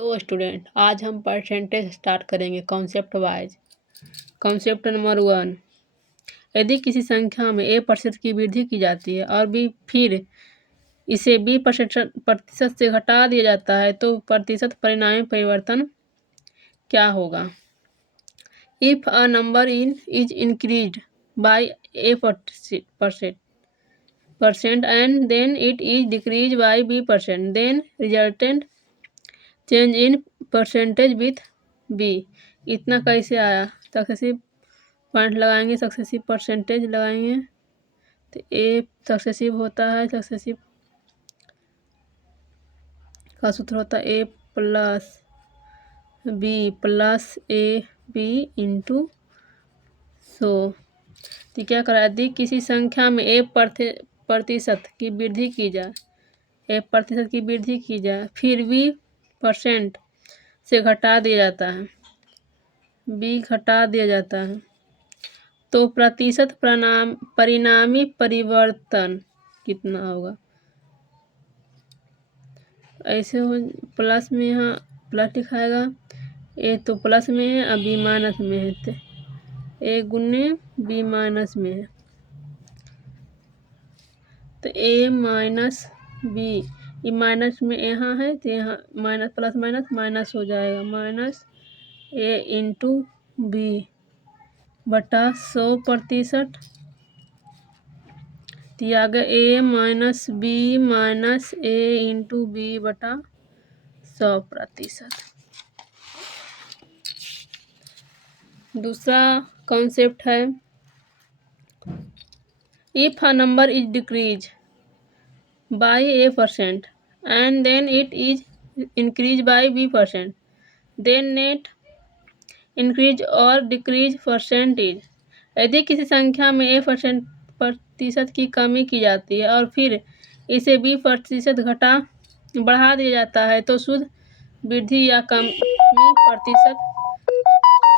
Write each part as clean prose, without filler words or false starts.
तो स्टूडेंट आज हम परसेंटेज स्टार्ट करेंगे कॉन्सेप्ट वाइज। कॉन्सेप्ट नंबर 1, यदि किसी संख्या में a% की वृद्धि की जाती है और b फिर इसे b% से घटा दिया जाता है तो प्रतिशत परिणामी परिवर्तन क्या होगा। If a number is increased by a% and then it is decreased by b%, then resultant change in percentage with b. इतना कैसे आया? सक्सेसिव पॉइंट लगाएंगे, सक्सेसिव परसेंटेज लगाएंगे तो ए सक्सेसिव होता है। सक्सेसिव का सूत्र होता है A plus B plus A B into 100। तो क्या करा, यदि किसी संख्या में प्रतिशत की वृद्धि की जाए, 1% की वृद्धि की जाए फिर भी % से घटा दिया जाता है, बी घटा दिया जाता है तो प्रतिशत परिणामी परिवर्तन कितना होगा। ऐसे हो प्लस में, यहाँ प्लस दिखाएगा, ए तो प्लस में है और बी माइनस में है तो ए गुने बी माइनस में है तो ए माइनस बी, ये माइनस में यहाँ है तो यहाँ माइनस प्लस माइनस माइनस हो जाएगा, माइनस ए इंटू बी बटा 100%। तो आ गया ए minus B minus a into b बटा 100%। दूसरा कॉन्सेप्ट है, if a number is decrease by a% and then it is increased by b%, then net increase और decrease percentage. यदि किसी संख्या में प्रतिशत की कमी की जाती है और फिर इसे b% बढ़ा दिया जाता है तो शुद्ध वृद्धि या कमी प्रतिशत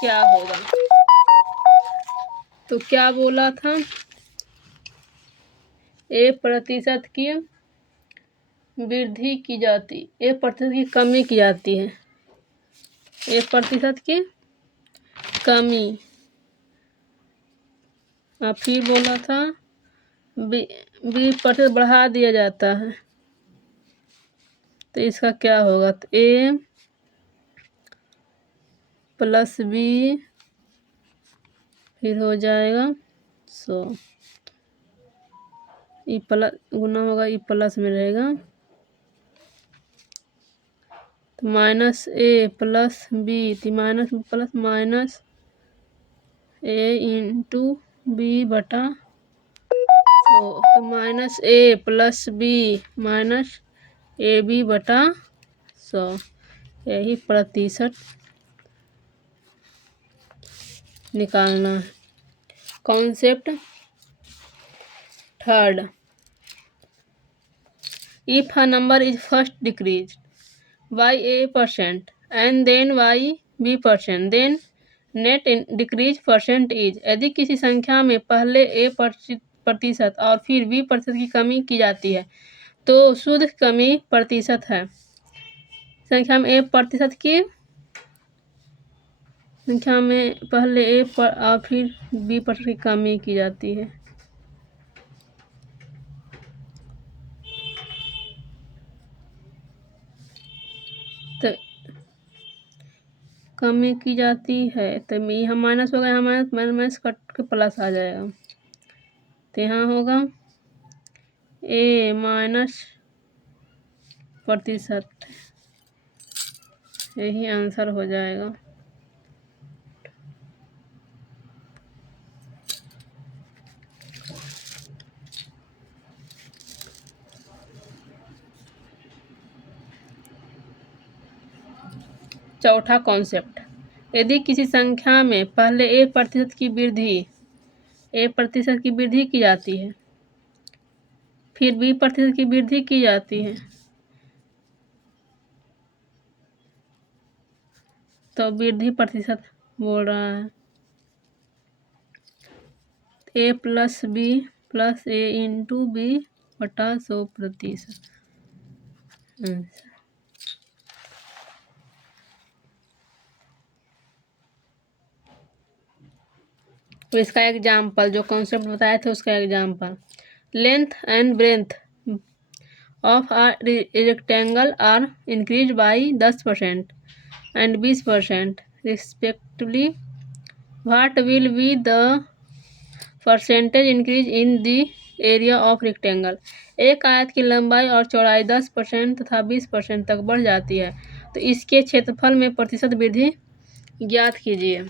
क्या होगा। तो क्या बोला था, a% की वृद्धि की जाती, 1% की कमी की जाती है, 1% की कमी, और फिर बोला था 20% बढ़ा दिया जाता है तो इसका क्या होगा। तो ए प्लस बी फिर हो जाएगा 100, ई प्लस गुना होगा, ई प्लस में रहेगा तो माइनस ए प्लस बी, तो minus plus minus a into b बटा 100, तो minus a plus b minus a b बटा 100, यही प्रतिशत निकालना है। Concept third, if a number is first decrease by a% and then by b%, then net decrease percentage. यदि किसी संख्या में पहले a% और फिर b% की कमी की जाती है तो शुद्ध कमी प्रतिशत है। संख्या में a% की संख्या में पहले और फिर b% की कमी की जाती है तो कमी की जाती है तो यहाँ माइनस होगा, यहाँ माइनस माइनस माइनस कट के प्लस आ जाएगा तो यहाँ होगा a-%, यही आंसर हो जाएगा। चौथा कॉन्सेप्ट, यदि किसी संख्या में पहले a% की वृद्धि की जाती है फिर b% की वृद्धि की जाती है तो वृद्धि प्रतिशत बोल रहा है a plus B plus a into b बटा 100%। तो इसका एग्जाम्पल जो कॉन्सेप्ट बताए थे उसका example, length and breadth of a rectangle are increase by 10% and 20% respectively, what will be the percentage increase in the area of rectangle. एक आयत की लंबाई और चौड़ाई 10% तथा 20% तक बढ़ जाती है तो इसके क्षेत्रफल में प्रतिशत वृद्धि ज्ञात कीजिए।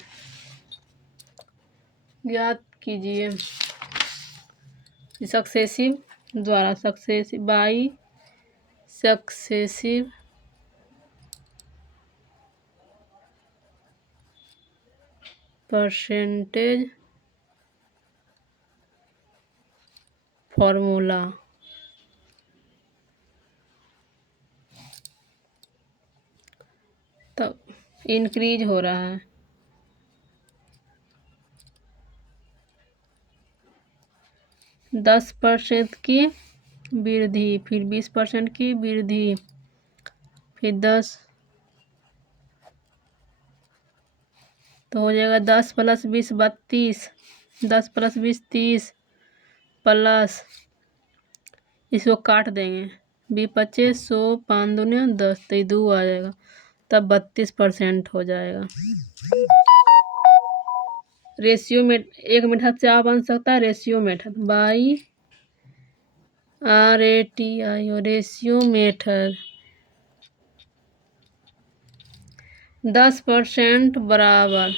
सक्सेसिव द्वारा, successive by successive percentage formula. तब इंक्रीज हो रहा है, दस % की वृद्धि, फिर 20% की वृद्धि, फिर 10 तो हो जाएगा 10 + 20 32, 10 + 20 30, प्लस इसको काट देंगे 20 × 100 5 दूनी 10 तो 2 आ जाएगा, तब 32% हो जाएगा। रेशियो में एक मेथड से आप बन सकता है, ratio method by RATIO, ratio method 10% बराबर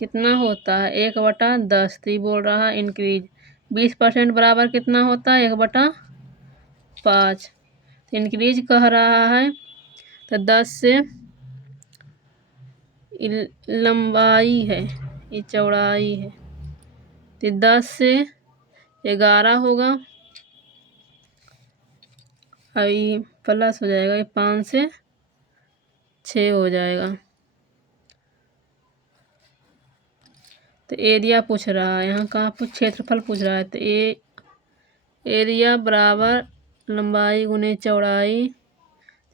कितना होता है 1/10, तो ये बोल रहा है इंक्रीज। 20% बराबर कितना होता है 1/5, तो इंक्रीज कह रहा है तो 10 से लंबाई है, ये चौड़ाई है, तो 10 से 11 होगा, और ये प्लस हो जाएगा, ये 5 से 6 हो जाएगा। तो एरिया पूछ रहा है, यहाँ कहाँ पूछ क्षेत्रफल पूछ रहा है, तो एरिया बराबर लंबाई गुने चौड़ाई,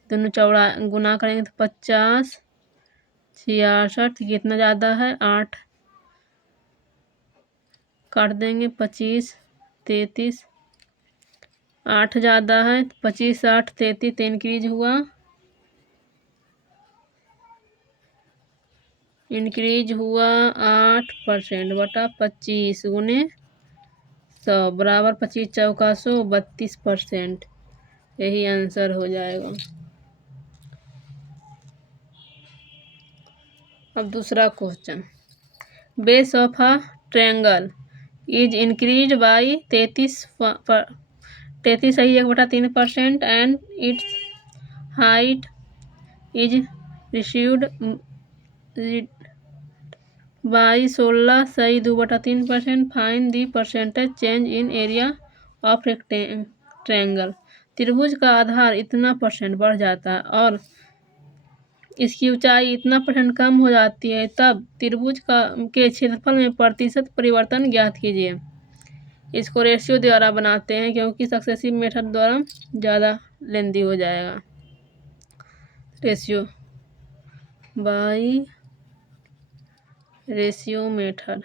दोनों चौड़ा गुना करेंगे तो 50 66, कितना ज़्यादा है 8, काट देंगे 25 33, 8 ज़्यादा है 25 8 33, तो इंक्रीज हुआ, इंक्रीज हुआ 8% बटा 25 गुने 100 बराबर 25 चौका 100 32%, यही आंसर हो जाएगा। अब दूसरा question, base of a triangle is increase by 33 सही 1/3% and it's height is reduced by 16 सही 2/3%, find the percentage change in area of triangle. त्रिभुज का आधार इतना % बढ़ जाता है और इसकी ऊंचाई इतना % कम हो जाती है, तब त्रिभुज के क्षेत्रफल में प्रतिशत परिवर्तन ज्ञात कीजिए। इसको रेशियो द्वारा बनाते हैं क्योंकि सक्सेसिव मेथड द्वारा ज़्यादा लेंदी हो जाएगा। रेशियो बाई रेशियो मेथड,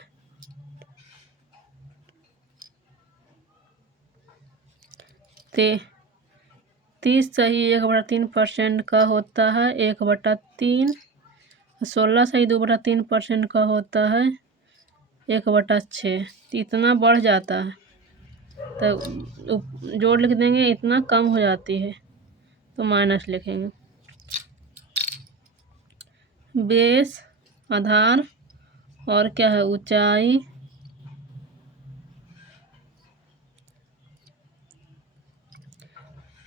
ते 30 सही 1/3% का होता है 1/3, 16 सही 2/3% का होता है 1/6, इतना बढ़ जाता है तो जोड़ लिख देंगे, इतना कम हो जाती है तो माइनस लिखेंगे। बेस आधार और क्या है ऊंचाई,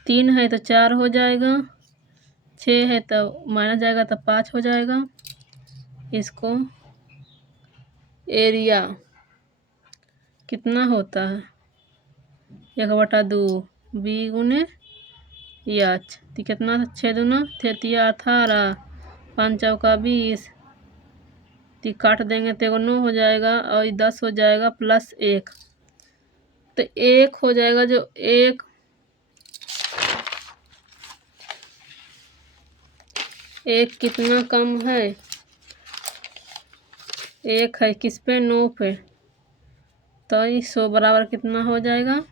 तीन है तो 4 हो जाएगा, 6 है तो माइनस जाएगा तो 5 हो जाएगा। इसको एरिया कितना होता है 1/2 बी गुने एच, तो कितना 6 दूना 18, 5 चौका 20, तो काट देंगे तो 9 हो जाएगा और 10 हो जाएगा प्लस 1, तो 1 हो जाएगा, जो 1 कितना कम है 1 है किस पे 9 पे, तो 100 बराबर कितना हो जाएगा,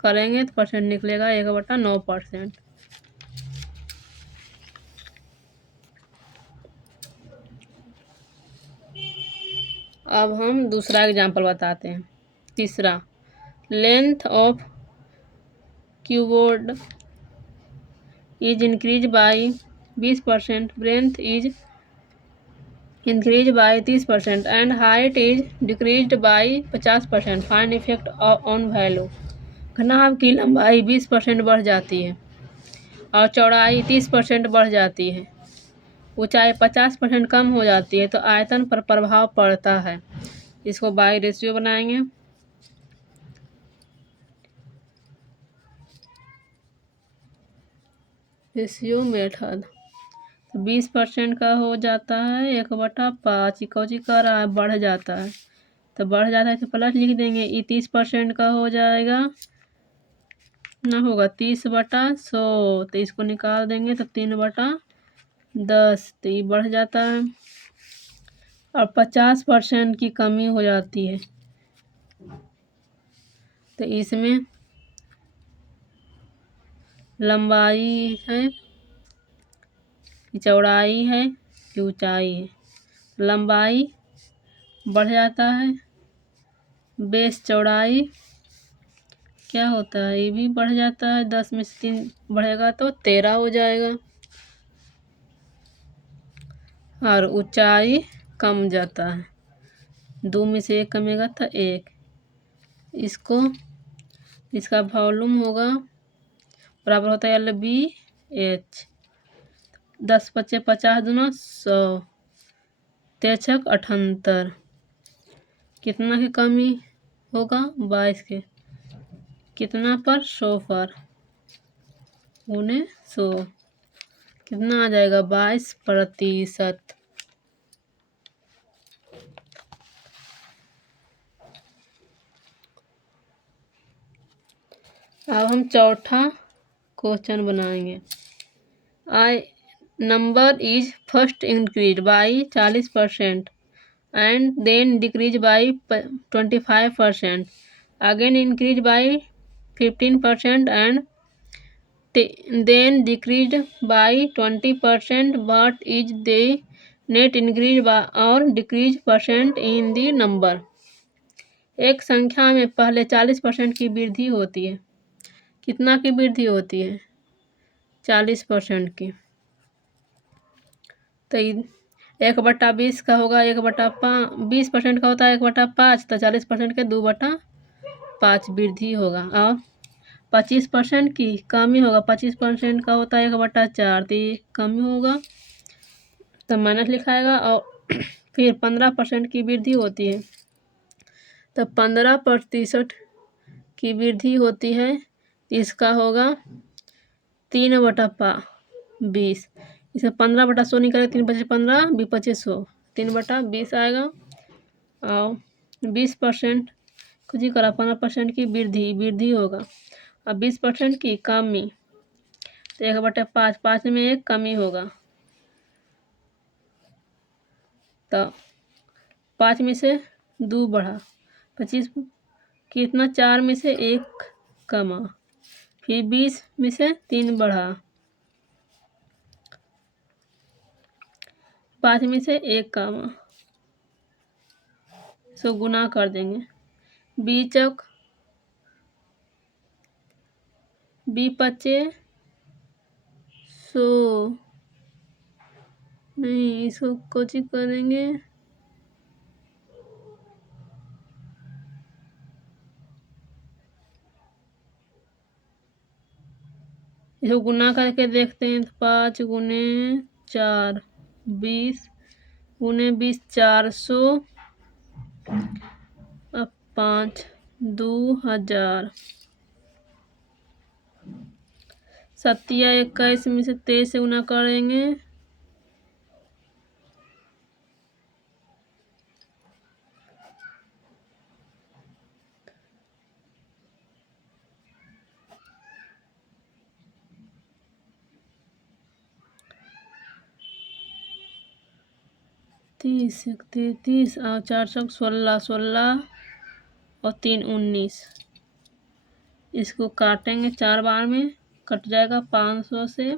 करेंगे तो परसेंट निकलेगा 1/9%। अब हम दूसरा एग्जाम्पल बताते हैं। तीसरा, length of keyboard is increase by 20%, breadth is increase by 30% and height is decrease by 50%। Find effect on value. घनाभ की लंबाई 20% बढ़ जाती है और चौड़ाई 30% बढ़ जाती है, ऊंचाई 50% कम हो जाती है, तो आयतन पर प्रभाव पड़ता है। इसको बाई रेशियो बनाएंगे। रेशियो मेथड, 20% का हो जाता है 1/5। कौची कर रहा है, बढ़ जाता है, तो बढ़ जाता है तो प्लस लिख देंगे। ये 30% का हो जाएगा, ना होगा 30/100, तो इसको निकाल देंगे तो 3/10, तो ये बढ़ जाता है। और 50% की कमी हो जाती है, तो इसमें लंबाई है, चौड़ाई है कि ऊंचाई है। लंबाई बढ़ जाता है, बेस चौड़ाई क्या होता है, ये भी बढ़ जाता है। 10 में से 3 बढ़ेगा तो 13 हो जाएगा। और ऊंचाई कम जाता है, 2 में से 1 कमेगा तो 1। इसको इसका वॉल्यूम होगा बराबर होता है LBH। 10×5 = 50, 100, 3×6 = 78। कितना की कमी होगा, 22 के। कितना पर, 100 पर, गुने 100, कितना आ जाएगा, 22%। अब हम चौथा क्वेश्चन बनाएंगे। आई number is first increase by 40% and then decrease by 25%, again increase by 15% and then decreased by 20%. What is the net increase by or decrease percent in the number? एक संख्या में पहले 40% की वृद्धि होती है। कितना की वृद्धि होती है, 40% की। तो 1/20 का होगा, 20% का होता है 1/5, तो 40% के 2/5 वृद्धि होगा। और 25% की कमी होगा, 25% का होता है 1/4, तो ये कमी होगा, तो माइनस लिखाएगा। और फिर 15% की वृद्धि होती है, तो 15% की वृद्धि होती है, तो इसका होगा 3/20। इसे 15/100 निकाले, 3×5 = 15, 2×5 = 100, 3/20 आएगा। और 20% कुछ ही करा, 15% की वृद्धि होगा, और 20% की कमी, तो 1/5, 5 में 1 कमी होगा, तो 5 में से 2 बढ़ा, 25 कितना, 4 में से 1 कमा, फिर 20 में से 3 बढ़ा, 5 में से 1 कमा, इसको गुना कर देंगे। 20×5 = 100, नहीं इसको कुछ ही करेंगे, इसको गुना करके देखते हैं, तो 5 × 4 20, × 20 400, अब 5 2000, 7 या 21 में से 23 से गुना करेंगे, तीस 33 और 4 16, 16 और 3 19। इसको काटेंगे 4 बार में, कट जाएगा 500 से।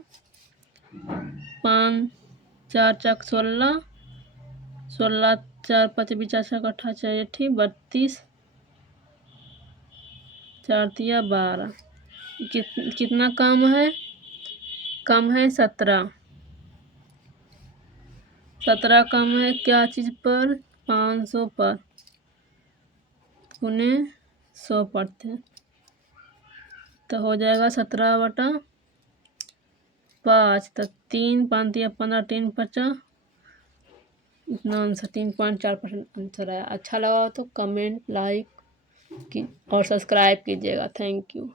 5 4 चक 16, 16 4 5 बिचा 6 कट्ठा 4 32, 4 तिया 12। कितना कम है? कम है 17। 17 कम है क्या चीज़ पर? 500 पर, गुने 100 पर थे, तो हो जाएगा 17/5। तो 3 5 तिया 15, 3 5 इतना आंसर 3.4% आंसर आया। अच्छा लगा हो तो कमेंट, लाइक और सब्सक्राइब कीजिएगा। Thank you.